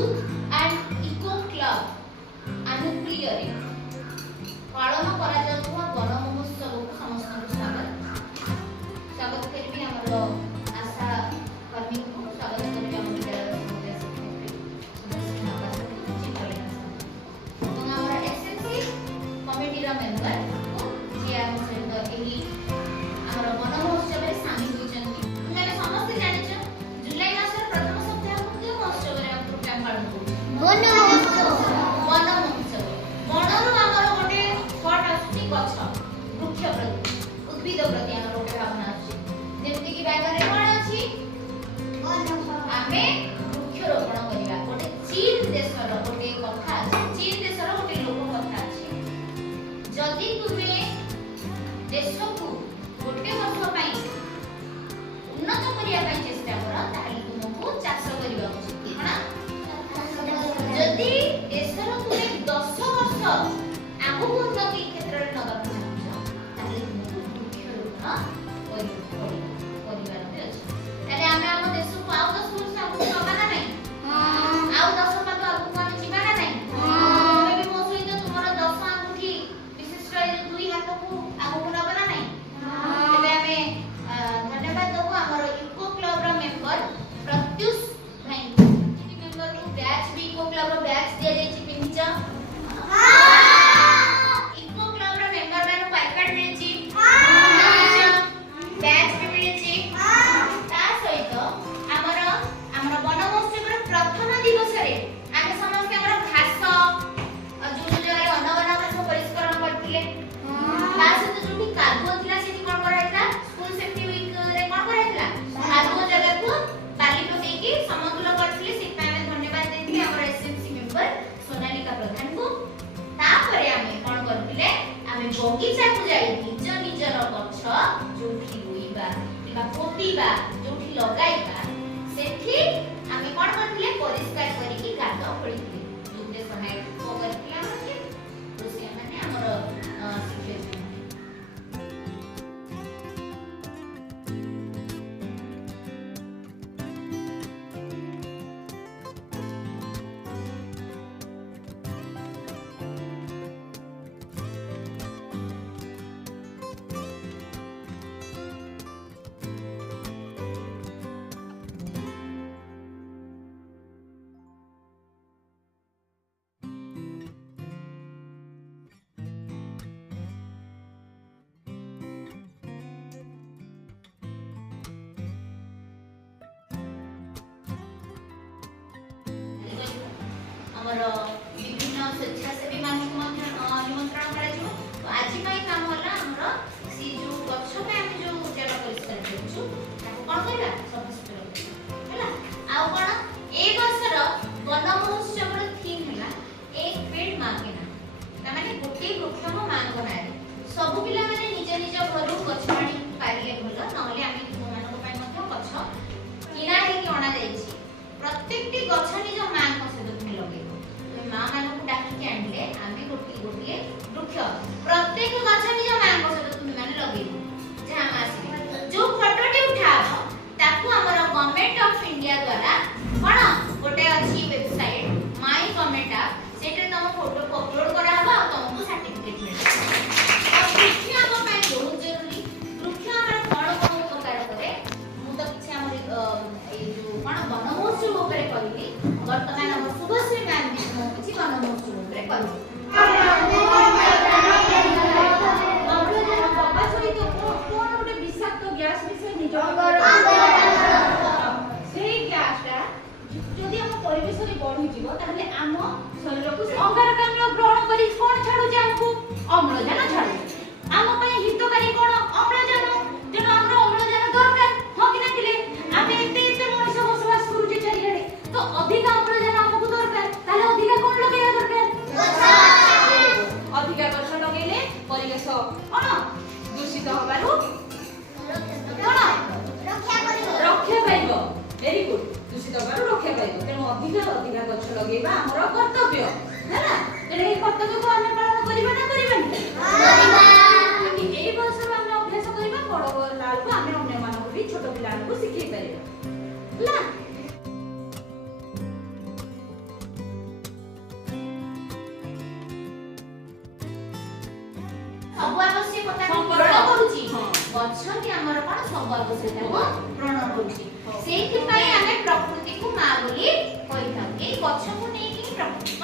Youth and eco club अनुप्रिय रे पालन करा जाउवा वन महोत्सव को समस्त स्वागत स्वागत करबी हमर आशा कर्मी को स्वागत करबी हमर विद्यालय कमिटी रा मेंबर को जे हम सहित एही हमर वन महोत्सव रे शामिल होइछन्ती माने समस्त जानि छ जुलाई मास रे प्रथम सप्ताह को के महोत्सव रे हम प्रोग्राम पालन करू वन महोत्सव वनरु हमर गोटे थॉट आछि गछ वृक्ष प्रति उद्भिद प्रति हमर गोटे भावना अछि जेमति कि बाइबल रे कोन अछि आमे वृक्ष रोपण करिया गोटे चीन देशर गोटे कथा अछि चीन देशर गोटे लोक कथा अछि जदि तुमे देश को गोटे वर्ष पाई उन्नत करिया पाई चेष्टा कर ताली तुमको चाष करिबा उचित हना जदि देशर तुमे 10 वर्ष आगु उन्नति क्षेत्र रे नगर चाहछ ताली तुमको वृक्ष रोपण करिबार अछि ताले आमे हम देश को आउ 10 वर्ष आगु नबा ना नै आउ 10 पाक आगु को जिबा ना नै तमे भी मो सहित तुमर 10 आंगुठी विशिष्ट दुई हाथ को आगु को नबा ना नै तबे आमे धन्यवाद दबो हमर इको क्लब रा मेंबर प्रत्युष भाई मेंबर को बैच भी इको क्लब रा बैच दिया जाय छि पिंचा इको क्लब रा मेंबर मानु कार्ड मिले छि बैच भी मिले छि ता सहित हमर वन महोत्सव रा प्रथम दिवस रे आमे समस्त हमर घास जो जगह अनवना घास परिष्करण करथिले ता सहित जोटी कादुओ थिला सेठी कोन कराइला स्कूल सेफ्टी वीक रे कोन कराइला कादुओ जगह को बाली पके की समतुल करथिले सेटा हमें धन्यवाद देथिले हमर एसएमसी मेंबर सोनालिका प्रधान को तापरे हमें कोन करथिले हमें बगीचा को जाई निज निजर गछ जोठी रोइबा किबा पोतीबा जोठी लगाइबा सेठी हमें कोन करथिले परिष्कार करी की गात खोलिथिले जोते सहाय को करथिले हमके रोसिया माने हमर शिक्षक हमर विभिन्न स्वेच्छासेवी मान को निमंत्रण करा जो तो आज पई काम होला हमर सी जो गछ पे हम जो जल परिष्कार करछु ताको कोन करबा सफिस्टर हैला आ कोन ए वर्षर वन महोत्सव र थीम हैला एक पेड़ मांगेना त माने गोटे वृक्ष को मांग बनाए सब पिला माने निज निज घरु गछ पानी पारिले भलो नहले आमे तुमान को पई मध्य गछ किना हे कि अणा जाई छी प्रत्येकटी गछ निज मांग को से तुम लगे मां मानो को डाकी के आनले आमे गोटी गोटी वृक्ष प्रत्येक गछ निज मां को से तुम माने लगे जहां आसी जो फोटोटी उठाबो ताकू हमर गवर्नमेंट ऑफ इंडिया द्वारा कोन गोटे अछि वेबसाइट माय गवर्नमेंट ऐप सेटे तम फोटो को अपलोड करा हबा तुमको सर्टिफिकेट मिलबा वृक्ष हम पाए बहुत जरूरी वृक्ष हमर कोन उपकार करे मु तो किछ हमर ए जो कोन वन महोत्सव उपरे करिली वर्तमान हम शुभश्री मैम भी किछि वन महोत्सव उपरे करिली बाबा सहित कोन गोटे विषाक्त गैस विषय निज सेही गैसटा जदि हम परिवेश रे बढ़ी जीवो ताहले हम शरीर को अंगारकाम्ल ग्रहण करी कोन छाडू जे हमको अम्लजान छाडू हम पय हितकारी कोन अम्लजान जेनो हमरो अम्लजान दरकार हो कि नाकिले आमे एते एते मनुष्य बसवास करू जे चारियाडे तो अधिक अम्लजान हमको दरकार ताले अधिक कोन लगेया दरकार अधिक गछ लगेले परिवेश कोन दूषित होबारु कोन रक्षा पाइबो वेरी गुड दूषित होबारु रक्षा पाइबो तेनो अधिक गछ लगेबा हमर कर्तव्य हैना तेरे कर्तव्य को हम पालन करिबा ना करिबानी करिबा एई वर्ष हम अभ्यास करिबा बड़ लाल को हम अन्य मानक भी छोट पिलान को सिखै परिबा ला सब आवश्यकता सब पूर्ण करूची हाँ। गछ भी हमर कोन सब आवश्यकता को पूर्ण करूची हाँ। सेहि पई हमें प्रकृति को मां बोली कहि था ए गछ को नै कि प्रकृति